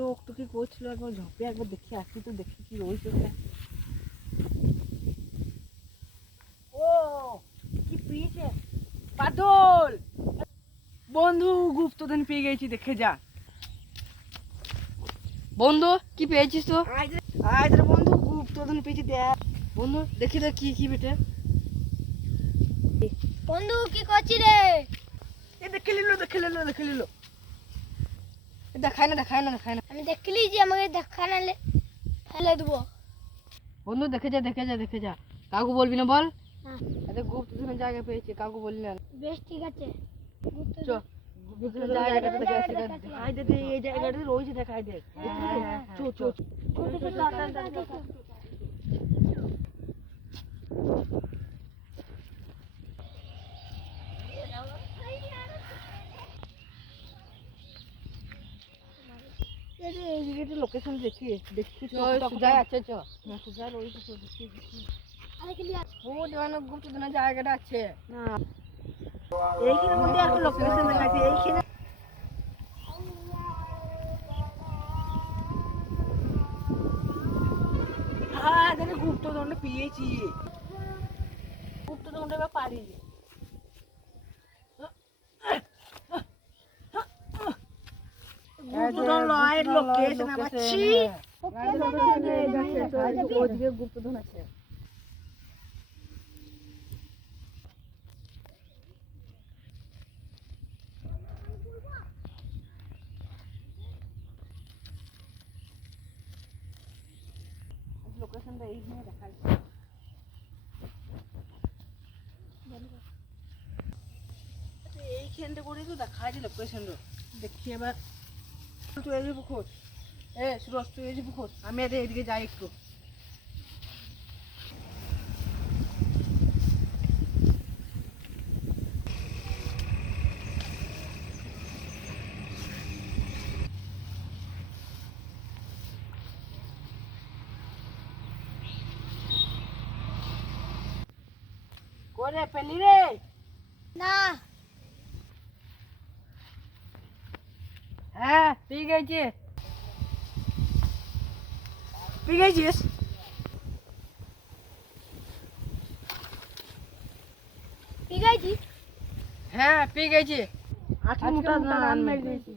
লোক তো কি করছিল, একবার ঝপে একবার দেখি আসি তো দেখি কি রয়েছে ওটা। ও কি পেয়েছে বাদল, বন্ধু গুপ্তধন পেয়ে গেছি, দেখে যা। বন্ধু কি পেয়েছিস তো? আয় রে বন্ধু, গুপ্তধন পেয়েছি, দেখ বন্ধু, দেখি দেখ কি কি বেটে। বন্ধু কি করছিস রে? এ দেখে নিল, দেখে নিল, দেখে নিল, দেখায় না, দেখায় না, দেখায় না। আমি দেখলি যে আমাকে দেখা নালে ফেলে দেবো। বন্ধু দেখে যা, দেখে যা, দেখে যা, কাকু বলবি না বল। হ্যাঁ আরে গুপ্তধনের জায়গা পেয়েছি, কাকু বললি না। বেশ ঠিক আছে। চ গুপ্তধনের জায়গাটা দেখে আসি। আয় দেখ এই জায়গাটা রয়েছে, দেখায় দেখ। চো চো এই জায়গাটা লোকেশন দেখি দেখি সুজা আছে, চ। সোজা রয়েছে তো, দেখি দেখি। আরে কি লিয়া? ও দেওয়ানো গুপ্তধনের জায়গাটা আছে। না এইখানের মধ্যে একটা লোকেশন দেখাচ্ছে, এইখানে। হ্যাঁ দেখে গুপ্তধনটা পেয়েছি, গুপ্তধনটা এবার পারি। গুপ্তধন লয়, লোকেশন পাচ্ছি। ওদিকে গুপ্তধন আছে। লোকেশনটা এইখানে দেখাচ্ছে। এইখানটা করে তো দেখাচ্ছে লোকেশনটা, দেখি এবার। তুই এই যাবো খোঁজ, সুরজ তুই এই যাবো খোঁজ, আমি আর এদিকে যাই একটু। করে পেলি রে? না হ্যাঁ পেয়ে গেছি। পেয়ে গেছিস? ঠিক আছে। হ্যাঁ পেয়ে গেছি। আজকে মোটা ধান মেরে দিয়েছি।